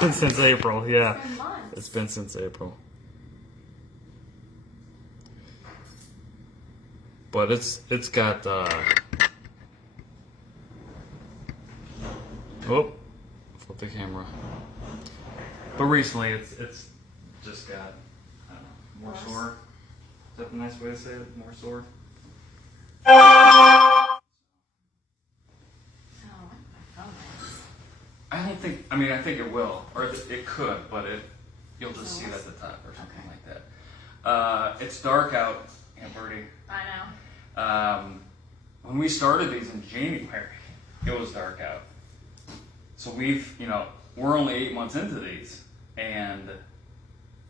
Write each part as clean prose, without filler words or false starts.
been since April, yeah. It's been months. It's been since April. But it's got oh, flip the camera. But recently it's just got, I don't know, more sore. Is that a nice way to say it? More sore? Oh, my phone is. I don't think, I mean, I think it will, or it could, but you'll just see it at the top or something like that. It's dark out, Birdie. I know. When we started these in January, it was dark out. So we're only 8 months into these, and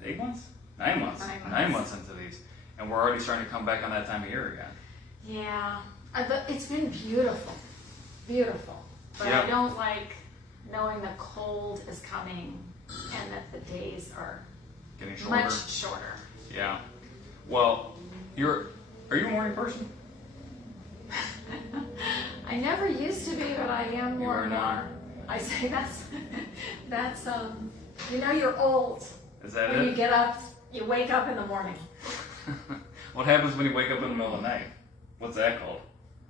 8 months? 9 months. 9 months into these, and we're already starting to come back on that time of year again. Yeah, but it's been beautiful, beautiful. But Yeah. I don't like knowing the cold is coming and that the days are Getting shorter. much shorter. Yeah. Well, are you a morning person? I never used to be, but I am more are and now. more. I say that's you're old. Is that When it? you get up, you wake up in the morning. What happens when you wake up in the middle of the night? What's that called?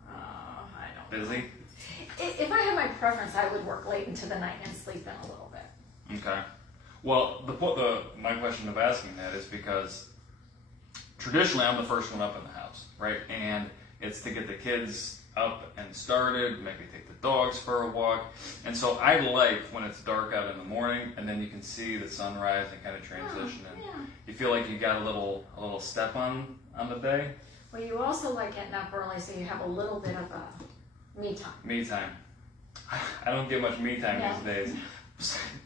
I don't. Busy? If I had my preference, I would work late into the night and sleep in a little bit. Okay. Well, my question of asking that is because traditionally I'm the first one up in the house, right? And it's to get the kids up and started, maybe take the dogs for a walk. And so I like when it's dark out in the morning and then you can see the sunrise and kind of transition and you feel like you got a little step on the day. Well, you also like getting up early so you have a little bit of a me time. Me time. I don't get much me time these days.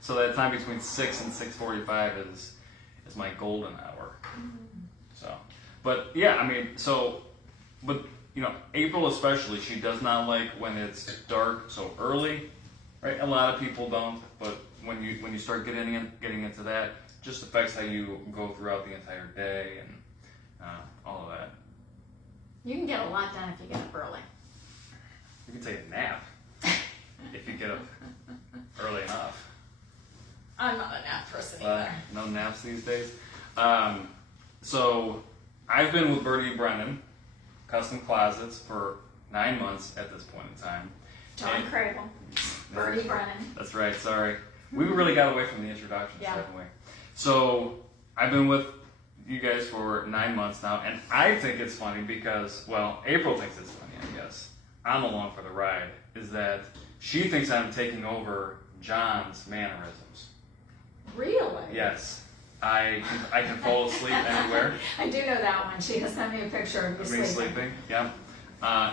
So that time between 6 and 6:45 is my golden hour. So, but yeah, I mean, but April especially, she does not like when it's dark so early, right? A lot of people don't, but when you start getting into that, it just affects how you go throughout the entire day and all of that. You can get a lot done if you get up early. You can take a nap if you get up early enough. I'm not a nap person either. No naps these days. So I've been with Birdie and Brennan, Custom Closets, for 9 months at this point in time. John Cradle, Birdie Brennan. That's right, sorry. We really got away from the introductions, haven't we? So I've been with you guys for 9 months now, and I think it's funny because, well, April thinks it's funny, I guess. I'm along for the ride, is that she thinks I'm taking over John's mannerisms. Really? Yes. I can fall asleep anywhere. I do know that one. She has sent me a picture of you Me sleeping. sleeping, yeah.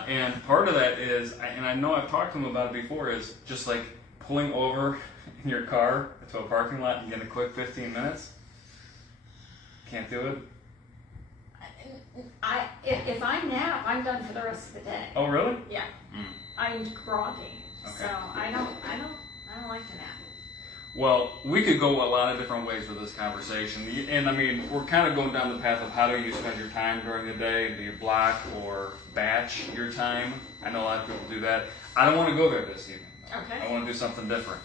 And part of that is, and I know I've talked to him about it before, is just like pulling over in your car to a parking lot and getting a quick 15 minutes. Can't do it? If I nap, I'm done for the rest of the day. Oh, really? Yeah. Mm. I'm groggy, Okay. so I don't like to nap. Well, we could go a lot of different ways with this conversation. And I mean, we're kind of going down the path of how do you spend your time during the day? Do you block or batch your time? I know a lot of people do that. I don't want to go there this evening. Okay. I want to do something different.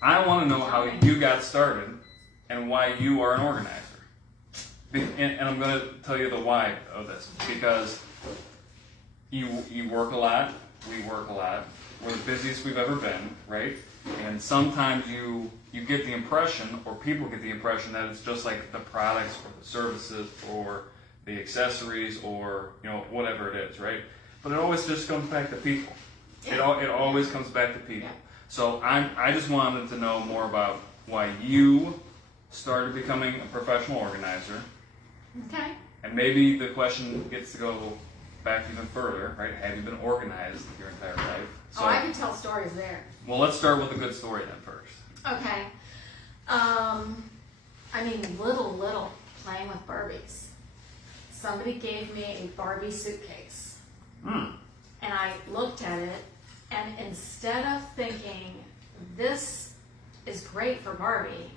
I want to know how you got started and why you are an organizer. And I'm going to tell you the why of this. Because you work a lot, we work a lot. We're the busiest we've ever been, right? And sometimes you get the impression, or people get the impression, that it's just like the products or the services or the accessories or whatever it is, right? But it always just comes back to people. It always comes back to people. So I just wanted to know more about why you started becoming a professional organizer. Okay. And maybe the question gets to go back even further, right? Have you been organized your entire life? So, I can tell stories there. well, let's start with a good story then first. Okay. I mean, little playing with Barbies. Somebody gave me a Barbie suitcase. Hmm. And I looked at it, and instead of thinking, this is great for Barbie,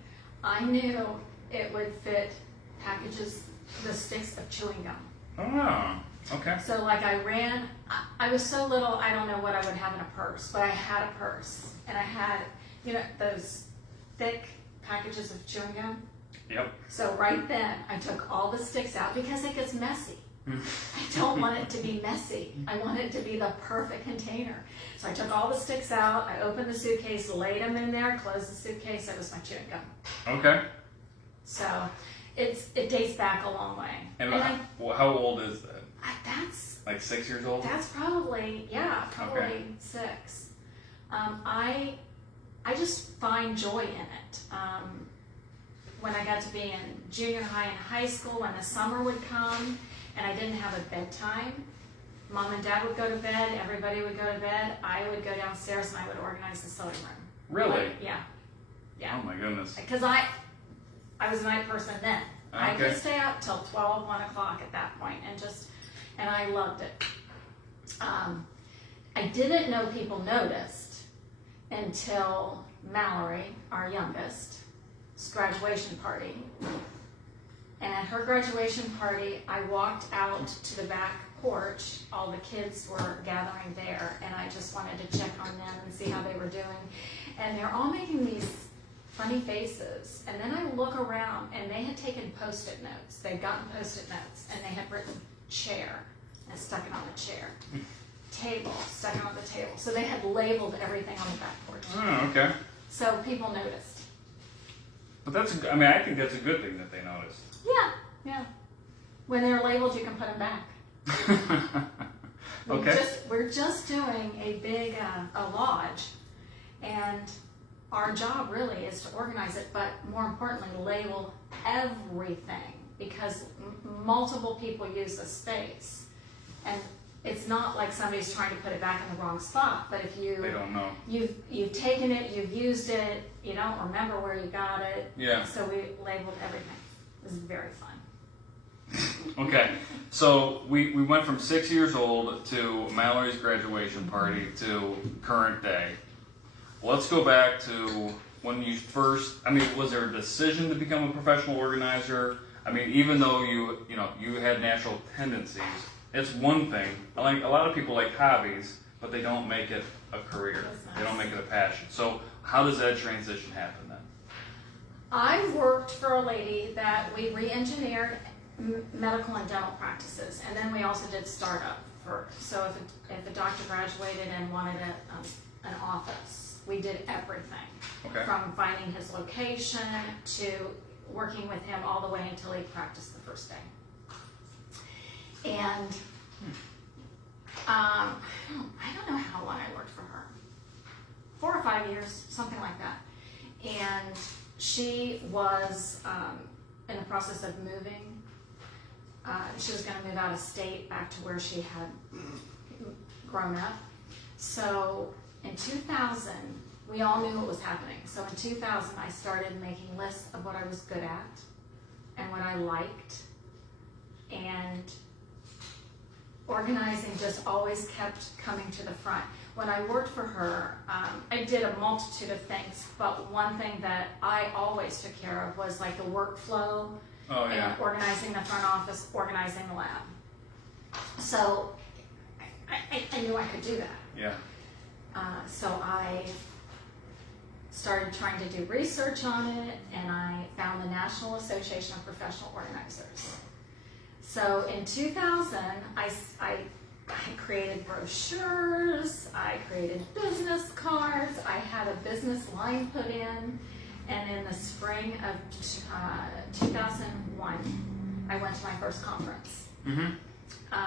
I knew it would fit the sticks of chewing gum. Oh, okay. So like I was so little, I don't know what I would have in a purse, but I had a purse, and I had, those thick packages of chewing gum? Yep. So right then, I took all the sticks out because it gets messy. I don't want it to be messy. I want it to be the perfect container. So I took all the sticks out, I opened the suitcase, laid them in there, closed the suitcase, that was my chewing gum. Okay. So it dates back a long way. And how old is that? That's like 6 years old? That's probably, yeah, probably Okay. 6. I just find joy in it. When I got to be in junior high and high school, when the summer would come and I didn't have a bedtime, Mom and Dad would go to bed, everybody would go to bed, I would go downstairs and I would organize the sewing room. Really? Yeah. Oh my goodness. Because I was a night person then. I Okay. could stay up till 12, 1 o'clock at that point and I loved it. I didn't know people noticed until Mallory, our youngest, graduation party. And at her graduation party, I walked out to the back porch. All the kids were gathering there, and I just wanted to check on them and see how they were doing. And they're all making these funny faces. And then I look around, and they had taken Post-it notes. They'd gotten Post-it notes, and they had written chair and stuck it on the chair. Table, stuck it on the table. So they had labeled everything on the back porch. Oh, okay. So people noticed. But I mean, I think that's a good thing that they noticed. Yeah. When they're labeled, you can put them back. Okay. We're just doing a big a lodge, and our job really is to organize it, but more importantly, label everything because multiple people use the space, and it's not like somebody's trying to put it back in the wrong spot. But if They don't know. you've taken it, you've used it, you don't remember where you got it. Yeah. So we labeled everything. It was very fun. Okay, so we went from 6 years old to Mallory's graduation party to current day. Let's go back to when you first, I mean, was there a decision to become a professional organizer? I mean, even though you had natural tendencies, it's one thing. Like a lot of people like hobbies, but they don't make it a career. That's nice. They don't make it a passion. So how does that transition happen then? I worked for a lady that we re-engineered medical and dental practices, and then we also did startup for. So if a doctor graduated and wanted an office, we did everything. Okay. From finding his location to working with him all the way until he practiced the first day. And I don't know how long I worked for her. 4 or 5 years, something like that. And she was in the process of moving. She was going to move out of state back to where she had grown up. So in 2000, we all knew what was happening. So in 2000, I started making lists of what I was good at and what I liked. And organizing just always kept coming to the front. When I worked for her, I did a multitude of things, but one thing that I always took care of was like the workflow. Oh, yeah. And organizing the front office, organizing the lab. So I knew I could do that. Yeah. So I started trying to do research on it, and I found the National Association of Professional Organizers. So in 2000, I created brochures, I created business cards, I had a business line put in, and in the spring of 2001, I went to my first conference. Mm-hmm.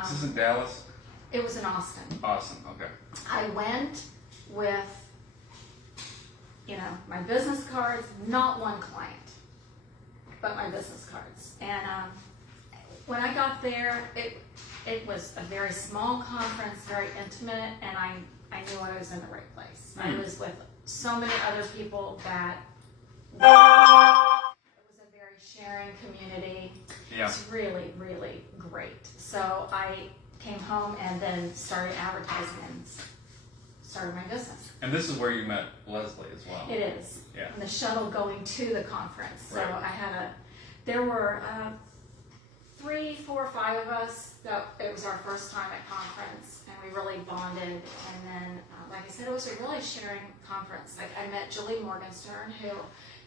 Is this in Dallas? It was in Austin. Awesome, okay. I went with, my business cards, not one client, but my business cards. And when I got there, it was a very small conference, very intimate, and I knew I was in the right place. I was with so many other people that it was a very sharing community. Yeah. It's really, really great. So I came home and then started advertising and started my business. And this is where you met Leslie as well. It is. Yeah. And the shuttle going to the conference. So Right. there were 3, 4, 5 of us. It was our first time at conference, and we really bonded. And then, like I said, it was a really sharing conference. Like I met Julie Morgenstern, who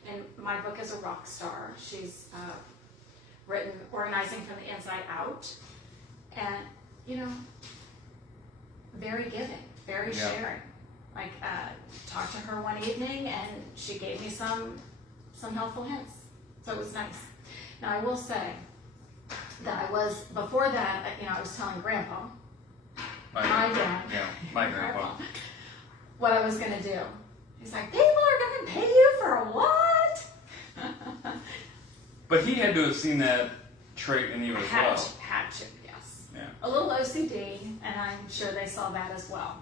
and my book is a rock star. She's written Organizing from the Inside Out, and very giving, very sharing. Like talked to her one evening, and she gave me some helpful hints. So it was nice. Now I will say that before that, I was telling Grandpa, my dad, my grandpa, what I was gonna do. He's like, people are gonna pay you for what? But he had to have seen that trait in you as well. Had to, yes. Yeah. A little OCD, and I'm sure they saw that as well.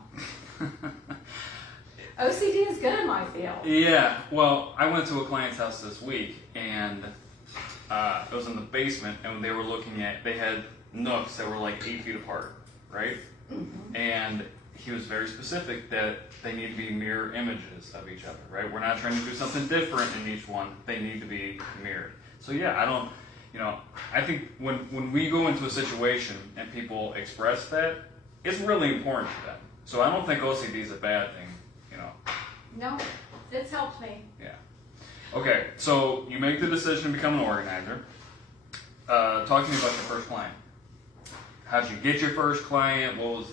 OCD is good in my field. Yeah. Well, I went to a client's house this week, and it was in the basement, and they had nooks that were like 8 feet apart, right? Mm-hmm. And he was very specific that they need to be mirror images of each other, right? We're not trying to do something different in each one. They need to be mirrored. So yeah, I think when we go into a situation and people express that, it's really important to them. So I don't think OCD is a bad thing, No, it's helped me. Yeah. Okay, so you make the decision to become an organizer. Talk to me about your first client. How'd you get your first client? What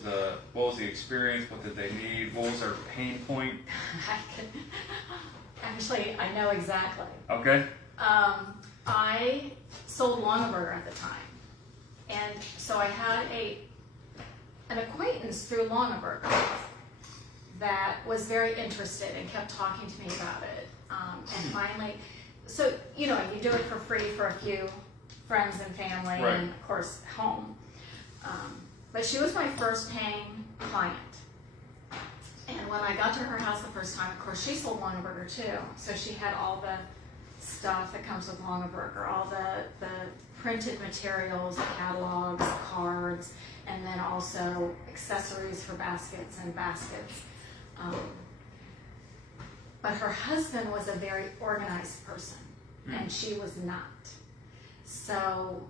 was the experience? What did they need? What was their pain point? Actually, I know exactly. Okay. I sold Longaberger at the time, and so I had an acquaintance through Longaberger that was very interested and kept talking to me about it. And finally, so you do it for free for a few friends and family, right. And of course home. But she was my first paying client. And when I got to her house the first time, of course, she sold Longaberger too. So she had all the stuff that comes with Longaberger, all the printed materials, the catalogs, cards, and then also accessories for baskets and baskets. But her husband was a very organized person, and she was not. So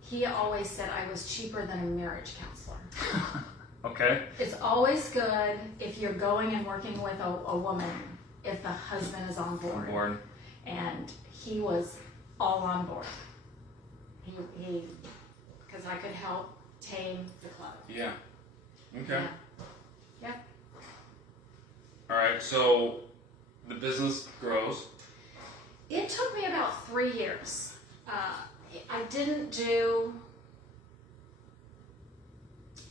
he always said I was cheaper than a marriage counselor. Okay. It's always good if you're going and working with a woman if the husband is on board. And he was all on board. He because I could help tame the club. Yeah. Okay. Yeah. All right, so the business grows. It took me about 3 years. I didn't do.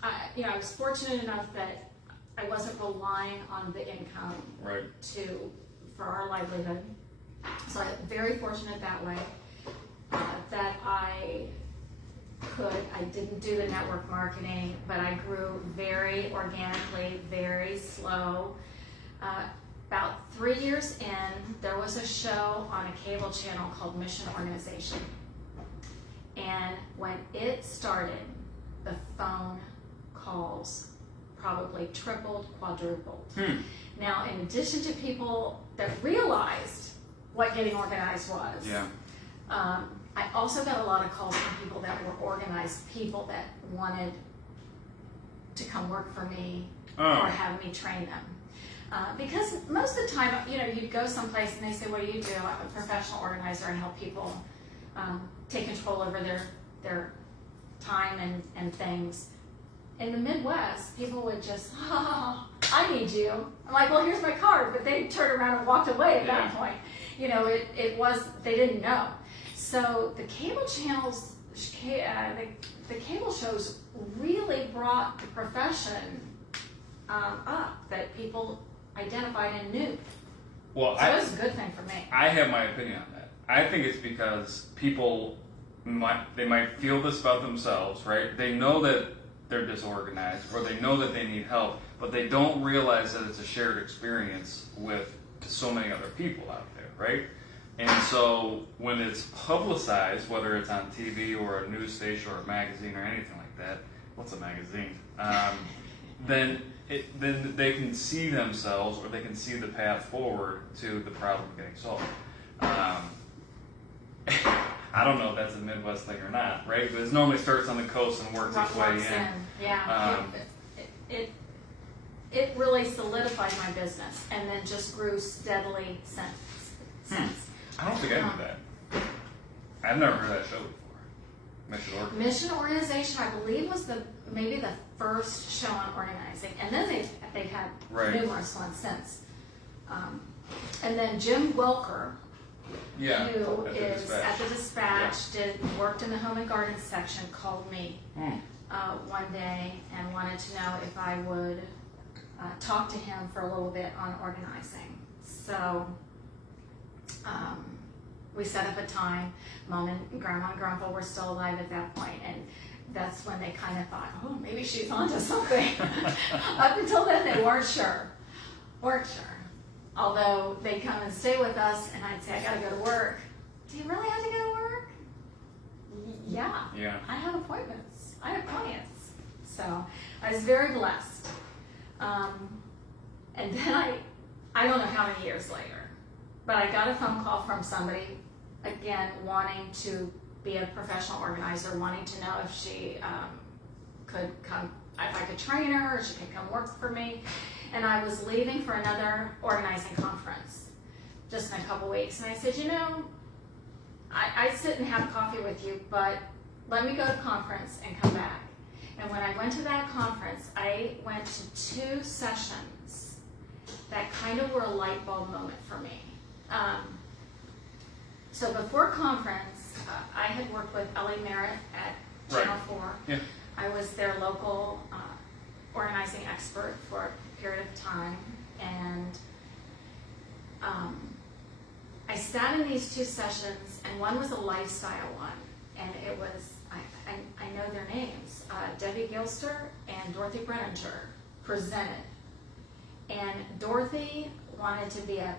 I was fortunate enough that I wasn't relying on the income Right. for our livelihood. So I'm very fortunate that way. That I didn't do the network marketing, but I grew very organically, very slow. About 3 years in, there was a show on a cable channel called Mission Organization. And when it started, the phone calls probably tripled, quadrupled. Now, in addition to people that realized what getting organized was, Yeah. I also got a lot of calls from people that were organized, people that wanted to come work for me or have me train them. Because most of the time, you'd go someplace and they say, what do you do? I'm a professional organizer and help people take control over their time and things. In the Midwest, people would just, I need you. I'm like, well, here's my card, but they turned around and walked away at that point. It was, they didn't know. So the cable channels, the cable shows really brought the profession up, that people identified and knew. Well, so it was a good thing for me. I have my opinion on that. I think it's because people might feel this about themselves, right? They know that they're disorganized, or they know that they need help, but they don't realize that it's a shared experience with so many other people out there, right? And so when it's publicized, whether it's on TV or a news station or a magazine or anything like that, what's a magazine? Then they can see themselves, or they can see the path forward to the problem getting solved. I don't know if that's a Midwest thing or not, right? But it normally starts on the coast and works its way in. Yeah. It really solidified my business, and then just grew steadily sense. I don't think I knew that. I've never heard that show before. Mission Organization. Mission Organization, I believe, was maybe the first show on organizing, and then they've had Right. numerous ones since. And then Jim Welker, Yeah. who at the is Dispatch. at the Dispatch, worked in the Home and Garden section, called me Hmm. one day and wanted to know if I would talk to him for a little bit on organizing. So we set up a time. Mom and Grandma and Grandpa were still alive at that point, and that's when they kind of thought, oh, maybe she's onto something. Up until then, they weren't sure. Although they'd come and stay with us, and I'd say, I gotta go to work. Do you really have to go to work? Yeah. Yeah. I have appointments. I have clients. So I was very blessed. And then I don't know how many years later, but I got a phone call from somebody, again, wanting to be a professional organizer, wanting to know if she could come, if I could train her, or she could come work for me. And I was leaving for another organizing conference just in a couple weeks. And I said, you know, I sit and have coffee with you, but let me go to conference and come back. And when I went to that conference, I went to 2 sessions that kind of were a light bulb moment for me. So before conference, I had worked with Ellie Merritt at Channel 4. Yeah. I was their local organizing expert for a period of time, and I sat in these 2 sessions, and one was a lifestyle one, and it was, I know their names, Debbie Gilster and Dorothy Brenninger presented. And Dorothy wanted to be a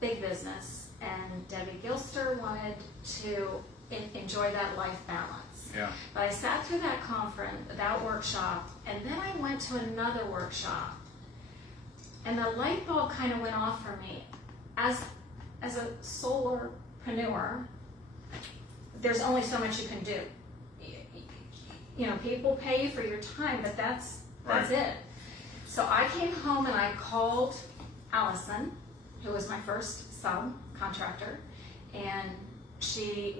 big business, and Debbie Gilster wanted to enjoy that life balance. Yeah. But I sat through that conference, that workshop, and then I went to another workshop, and the light bulb kind of went off for me. As a solopreneur, there's only so much you can do. You know, people pay you for your time, but that's Right. it. So I came home and I called Allison, who was my first subcontractor, and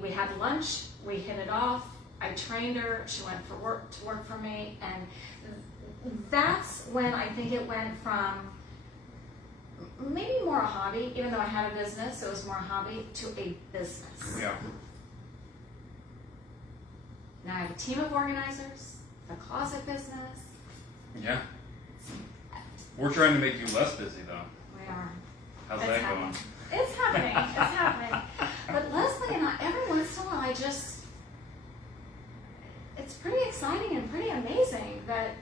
we had lunch, we hit it off, I trained her, she went to work for me, and that's when I think it went from maybe more a hobby, even though I had a business, it was more a hobby, to a business. Yeah. Now I have a team of organizers, the closet business. Yeah. We're trying to make you less busy, though. We are. How's It's that happening. going? It's happening. It's happening. But Leslie and I, every once in a while, it's pretty exciting and pretty amazing that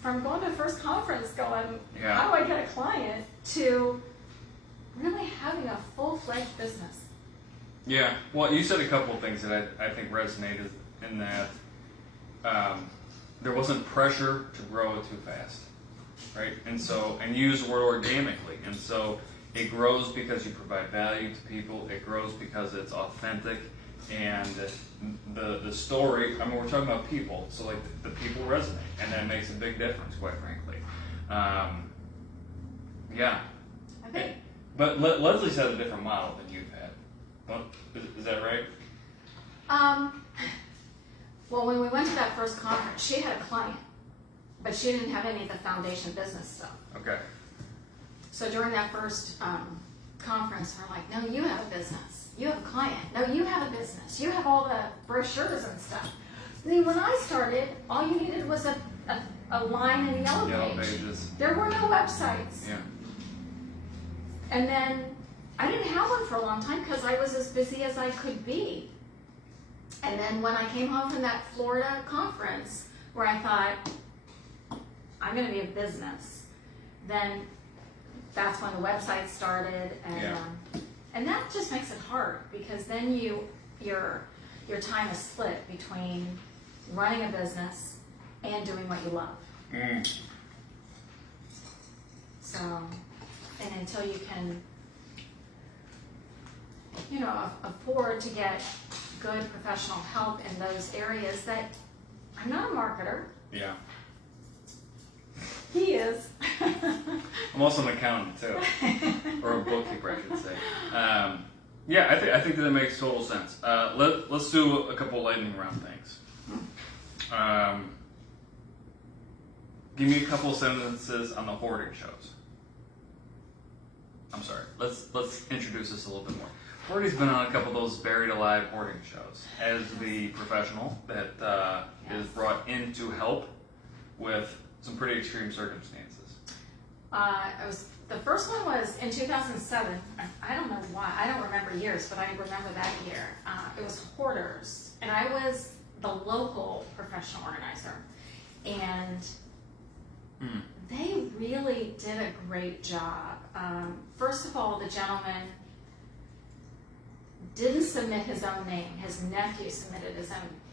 from going to a first conference going, Yeah. how do I get a client, to really having a full-fledged business. Yeah. Well, you said a couple of things that I think resonated in that there wasn't pressure to grow it too fast, right? And you use the word organically, and so it grows because you provide value to people. It grows because it's authentic, and the story. I mean, we're talking about people, so like the people resonate, and that makes a big difference, quite frankly. Yeah. I think. But Leslie's had a different model than you've had. Is that right? Well, when we went to that first conference, she had a client, but she didn't have any of the foundation business stuff. Okay. So during that first conference, we're like, no, you have a business. You have a client. No, you have a business. You have all the brochures and stuff. I mean, when I started, all you needed was a line in the yellow Yellow page. pages. There were no websites. Yeah. And then I didn't have one for a long time because I was as busy as I could be. And then when I came home from that Florida conference where I thought, I'm going to be a business, then that's when the website started, and that just makes it hard because then your time is split between running a business and doing what you love. Mm. So, and until you can, afford to get good professional help in those areas that I'm not a marketer. Yeah. He is. I'm also an accountant too, or a bookkeeper, I should say. Yeah, I think that makes total sense. Let's do a couple lightning round things. Give me a couple sentences on the hoarding shows. I'm sorry. Let's introduce this a little bit more. Birdie's been on a couple of those buried alive hoarding shows as the professional that is brought in to help with some pretty extreme circumstances. The first one was in 2007. I don't know why. I don't remember years, but I remember that year. It was hoarders, and I was the local professional organizer. And they really did a great job. First of all, the gentleman didn't submit his own name. His nephew submitted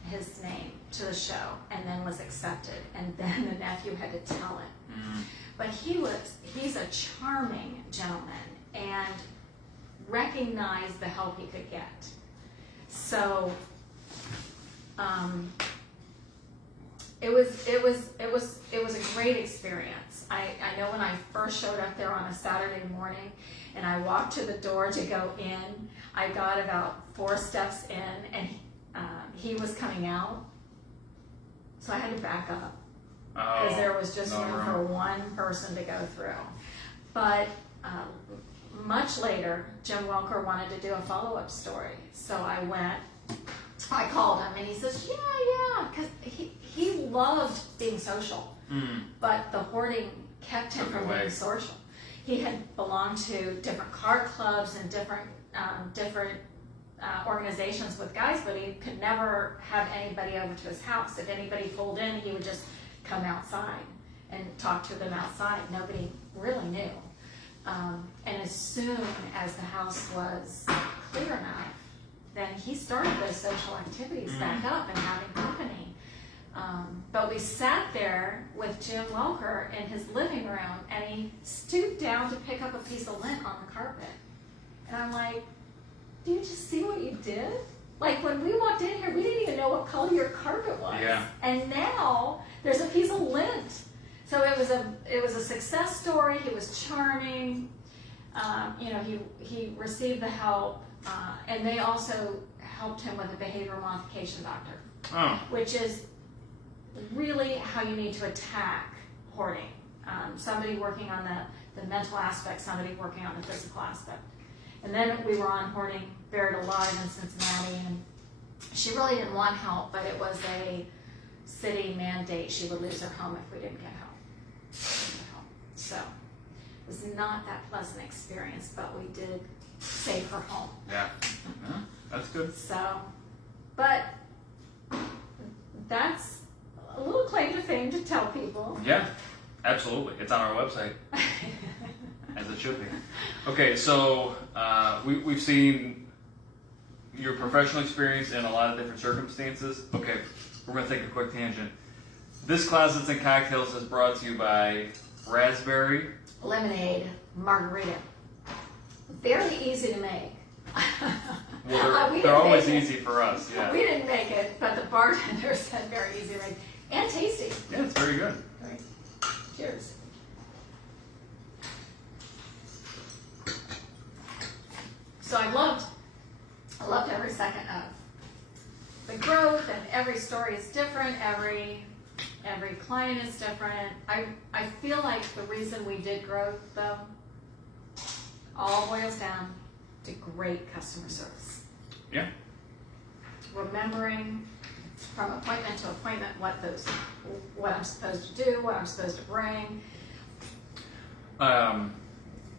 his name to the show and then was accepted. And then the nephew had to tell him. But he's a charming gentleman and recognized the help he could get. So it was a great experience. I know when I first showed up there on a Saturday morning and I walked to the door to go in, I got about 4 steps in and he was coming out. So I had to back up because there was just room for one person to go through. But much later, Jim Welker wanted to do a follow-up story. So I called him and he says, yeah, because he loved being social, but the hoarding kept him from being social. He had belonged to different card clubs and different organizations with guys, but he could never have anybody over to his house. If anybody pulled in, he would just come outside and talk to them outside. Nobody really knew. And as soon as the house was clear enough, then he started those social activities back up and having company. But we sat there with Jim Welker in his living room, and he stooped down to pick up a piece of lint on the carpet. And I'm like, do you just see what you did? Like when we walked in here, we didn't even know what color your carpet was. Yeah. And now there's a piece of lint. So it was a success story. He was charming. He received the help, and they also helped him with a behavioral modification doctor, which is really how you need to attack hoarding. Somebody working on the mental aspect, somebody working on the physical aspect. And then we were on hoarding Buried Alive in Cincinnati, and she really didn't want help, but it was a city mandate. She would lose her home if we didn't get help. So it was not that pleasant experience, but we did save her home. Yeah, that's good. So, but that's a little claim to fame to tell people. Yeah, absolutely. It's on our website, as it should be. Okay, so we've seen your professional experience in a lot of different circumstances. Okay, we're going to take a quick tangent. This Closets and Cocktails is brought to you by Raspberry Lemonade Margarita. Very easy to make. Well, they're always easy for us, yeah. We didn't make it, but the bartender said very easy to make. And tasty. Yeah, it's very good. Right. Cheers. So I loved every second of the growth, and every story is different, every client is different. I feel like the reason we did growth, though, all boils down to great customer service. Yeah. Remembering from appointment to appointment what I'm supposed to do, what I'm supposed to bring.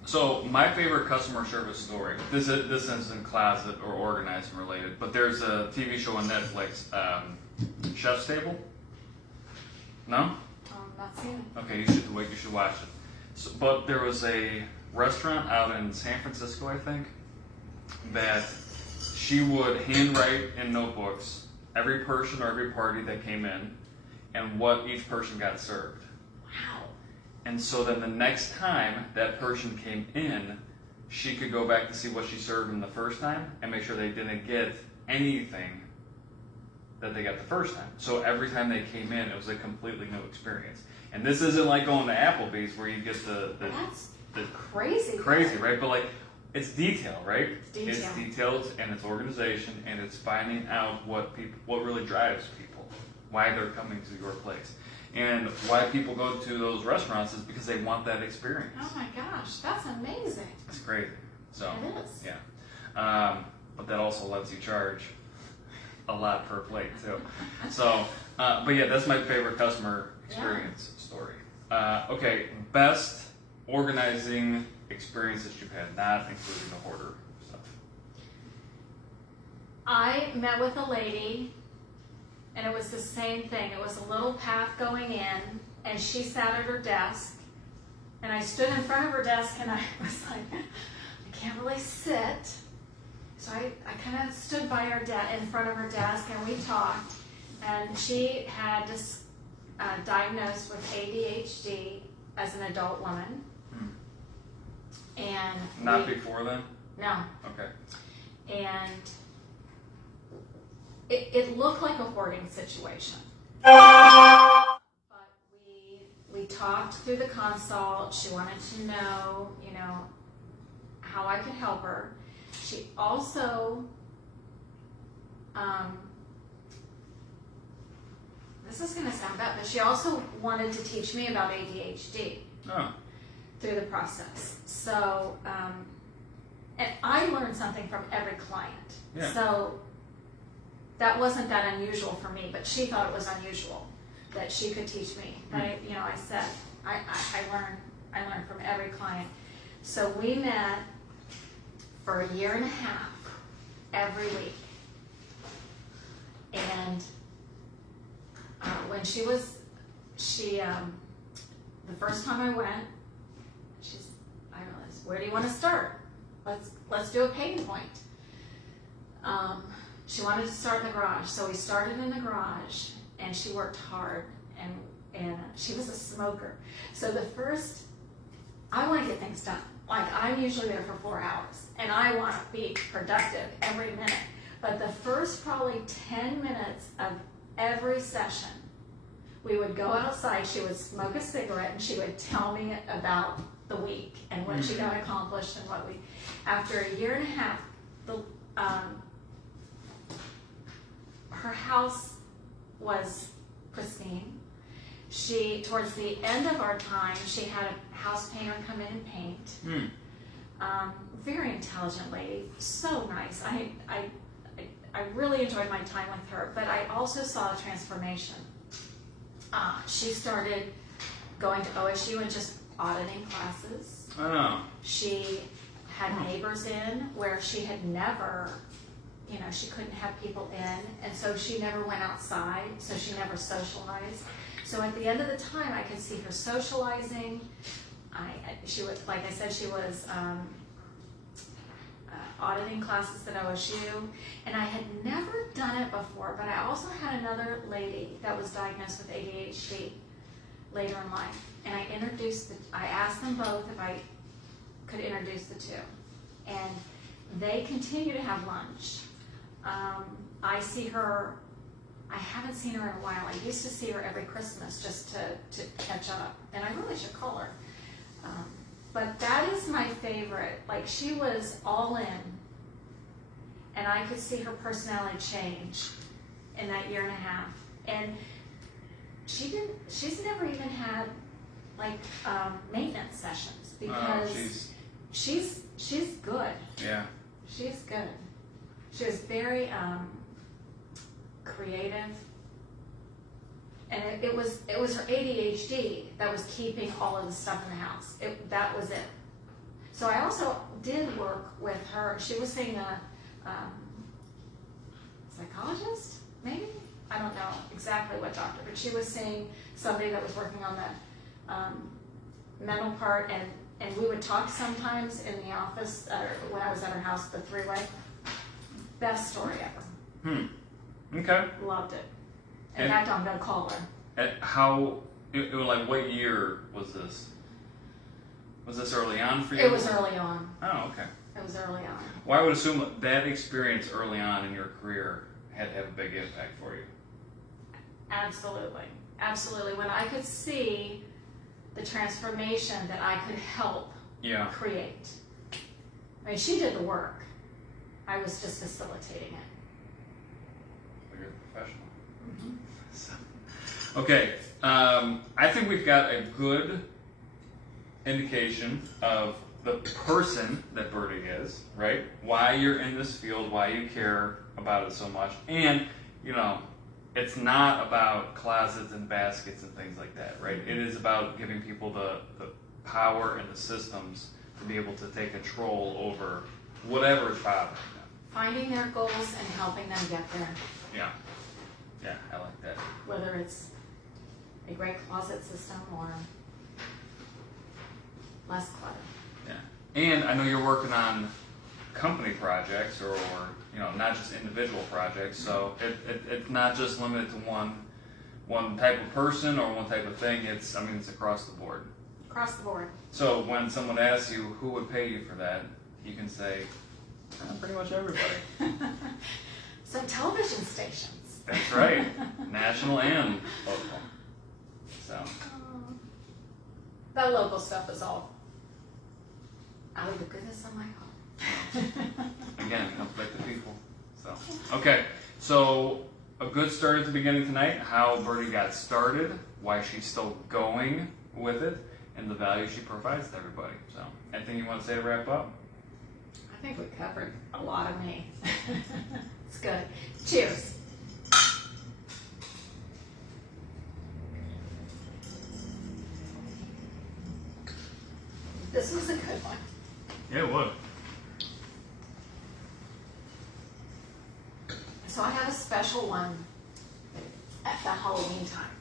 So my favorite customer service story, this isn't closet or organizing related, but there's a TV show on Netflix, Chef's Table. No? I'm not seeing it. Okay, you should watch it. So, but there was a restaurant out in San Francisco, I think, that she would handwrite in notebooks every person or every party that came in and what each person got served. Wow. And so then the next time that person came in, she could go back to see what she served them the first time and make sure they didn't get anything that they got the first time. So every time they came in, it was a completely new experience. And this isn't like going to Applebee's where you get the That's crazy. crazy, right? But like it's detail, right? Detail. It's details and it's organization and it's finding out what really drives people, why they're coming to your place. And why people go to those restaurants is because they want that experience. Oh my gosh, that's amazing. It's great. So It is. yeah. But that also lets you charge a lot per plate too. So, but yeah, that's my favorite customer experience story. Okay, best organizing experiences you've had, not including the hoarder stuff. I met with a lady, and it was the same thing. It was a little path going in, and she sat at her desk, and I stood in front of her desk, and I was like, I can't really sit. So I kind of stood by her in front of her desk, and we talked, and she had just diagnosed with ADHD as an adult woman. And Not before then? No. Okay. And it looked like a hoarding situation. But we talked through the consult. She wanted to know, how I could help her. She also, this is going to sound bad, but she also wanted to teach me about ADHD. Oh. Through the process. So, and I learned something from every client. Yeah. So that wasn't that unusual for me, but she thought it was unusual that she could teach me. But I said I learned from every client. So we met for a year and a half every week. And when the first time I went, where do you want to start? Let's do a pain point. She wanted to start in the garage, so we started in the garage, and she worked hard, and she was a smoker. So I want to get things done. Like, I'm usually there for 4 hours, and I want to be productive every minute. But the first probably 10 minutes of every session, we would go outside, she would smoke a cigarette, and she would tell me about the week and what she got accomplished and after a year and a half, her house was pristine. Towards the end of our time, she had a house painter come in and paint. Very intelligent lady, so nice. I really enjoyed my time with her, but I also saw a transformation. She started going to OSU and just auditing classes. Oh. She had neighbors in where she had never, she couldn't have people in, and so she never went outside, so she never socialized. So at the end of the time, I could see her socializing. She was, like I said, she was auditing classes at OSU, and I had never done it before, but I also had another lady that was diagnosed with ADHD later in life, and I asked them both if I could introduce the two, and they continue to have lunch. I see her, I haven't seen her in a while. I used to see her every Christmas just to catch up, and I really should call her. But that is my favorite. Like, she was all in, and I could see her personality change in that year and a half. And she's never even had maintenance sessions because she's good. Yeah. She's good. She was very creative, and it was her ADHD that was keeping all of the stuff in the house. That was it. So I also did work with her. She was seeing a psychologist, maybe? I don't know exactly what doctor, but she was seeing somebody that was working on the mental part, and we would talk sometimes in the office when I was at her house, the three-way. Best story ever. Okay. Loved it. In fact, I'm going to call her. What year was this? Was this early on for you? It was early on. Oh, okay. It was early on. Well, I would assume that experience early on in your career had to have a big impact for you. Absolutely. Absolutely. When I could see the transformation that I could help create. I mean, she did the work. I was just facilitating it. Well, you're a professional. So, okay, I think we've got a good indication of the person that Birdie is, right? Why you're in this field, why you care about it so much, and you know, it's not about closets and baskets and things like that, right? It is about giving people the power and the systems to be able to take control over whatever is bothering them. Finding their goals and helping them get there, Yeah, yeah, I like that. whether it's a great closet system or less clutter. Yeah, and I know you're working on company projects or you know, not just individual projects. So it's not just limited to one type of person or one type of thing. It's across the board. Across the board. So when someone asks you who would pay you for that, you can say pretty much everybody. Some television stations. That's right, national and local. So That local stuff is all out of the goodness of my heart. again, help like the people. So okay, so a good start at the beginning tonight. How Birdie got started, why she's still going with it, and the value she provides to everybody. So anything you want to say to wrap up? I think we covered a lot of me. It's good. Cheers. This was a good one. Yeah, it would. So I have a special one at the Halloween time.